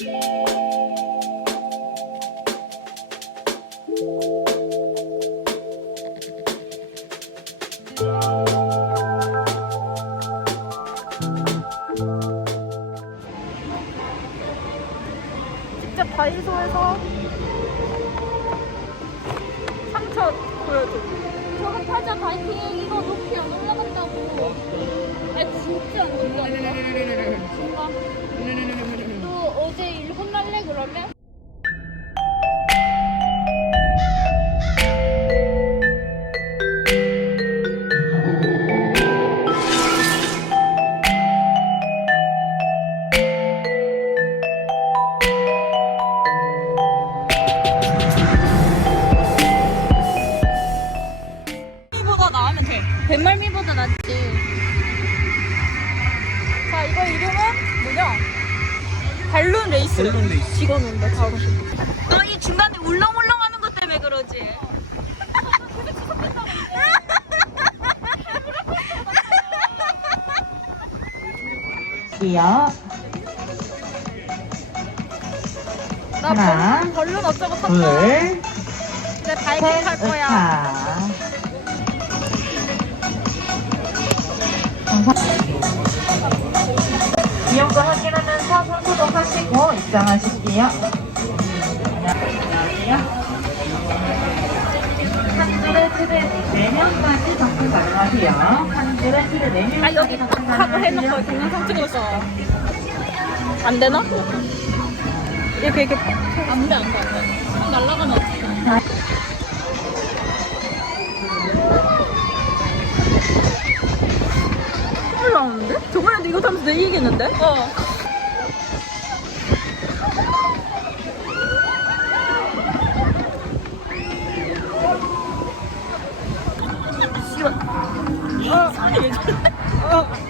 직접 다이소에서 상처 보여줘. 저거 타자 바이킹 이거 높이 안 올라간다고. 아 진짜 안 된다. 일 혼날 발룬 레이스. 밸런 레이스. 찍어놓는다, 바로. 너 이 중간에 울렁울렁 하는 것 때문에 그러지. 기어 나 하나, 발룬, 발룬 어쩌고 탔다. 둘, 이제 바이킹 셋, 탈 거야. 으차. 이용과 확인하면 서 손소독 하시고 입장하실게요. 한 줄에 최대 4명까지 접근 가능하세요. 한 줄에 최대 4명까지 아, 여기 하고 해놓고 동영상 찍어서. 안 되나? 이렇게, 이렇게. 안 돼, 안 돼, 안 돼. 손 날라가면 어떡해. 헐 나오는데? 저번에도 이거 타면서 내 얘기했는데? 어. 손이 왜 저래?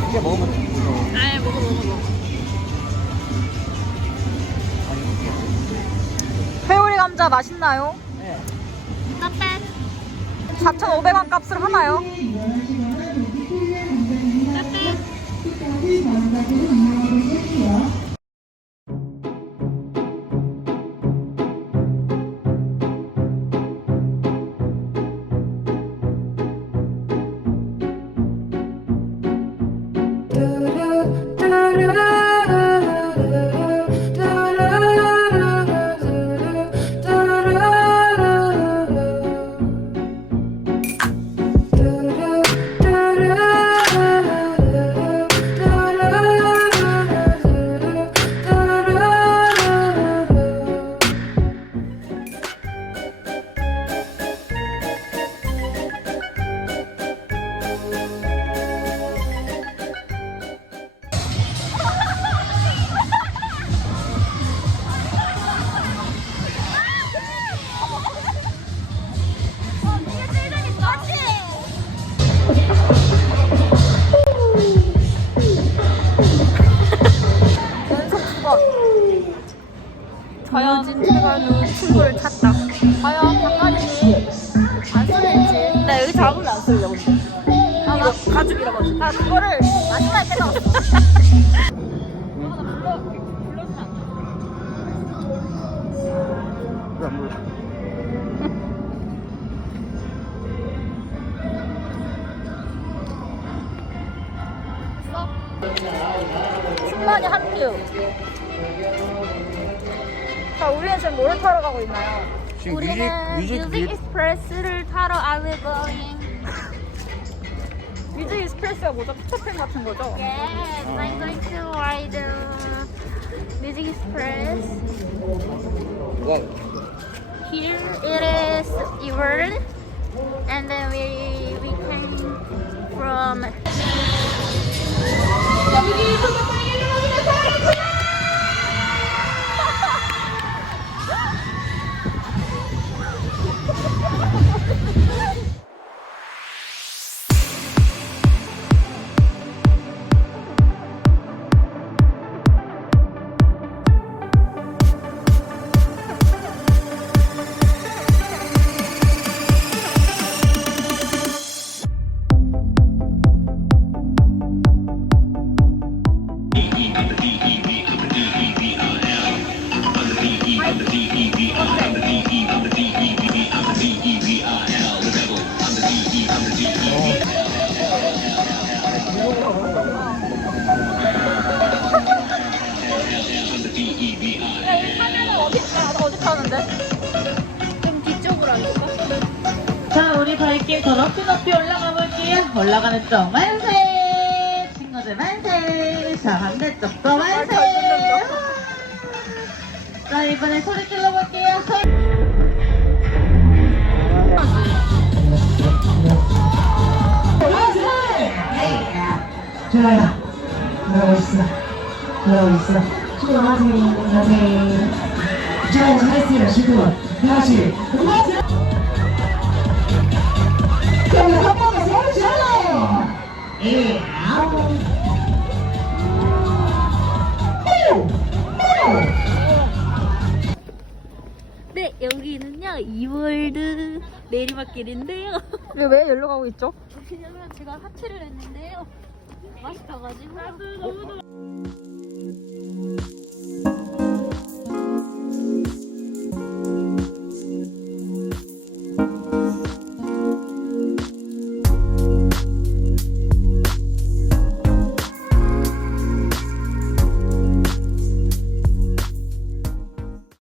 아, 두개 먹으면 돼. 아, 먹어, 먹어, 먹어. 회오리 감자 맛있나요? 네. 따뜻. 4,500원 값을 하나요? do 가죽이라 가지고. 나 그거를 마지막에 빼놨어. 안 몰라. 신만이 한뷰. 자, 우리는 지금 뭐를 타러 가고 있나요? 지금 우리는 뮤직 뮤직 뮤직 익스프레스를 타러 are we going? 뮤직 익스프레스가 뭐죠? 피터팬 같은 거죠? Yes, I'm going to ride the Music Express. 와 Here it is Eworld, and then we we came from. 자, 우리 바이킹 더 높이 높이 올라가 볼게요. 올라가는 쪽 만세! 친구들 만세! 자, 반대쪽도 만세! 자, 이번에 소리 질러 볼게요. 소리. 좋아요. 들어가고 있어. 들어가고 있어. 시도 하세요. 하세요. 좋아요. 잘했어요. 시도. 다시. 그만하세요. 예. 오! 네, 여기는요 이월드 내리막길인데요. 왜, 왜 여기로 가고 있죠? 왜냐면 제가 하체를 했는데요. 맛있어가지고.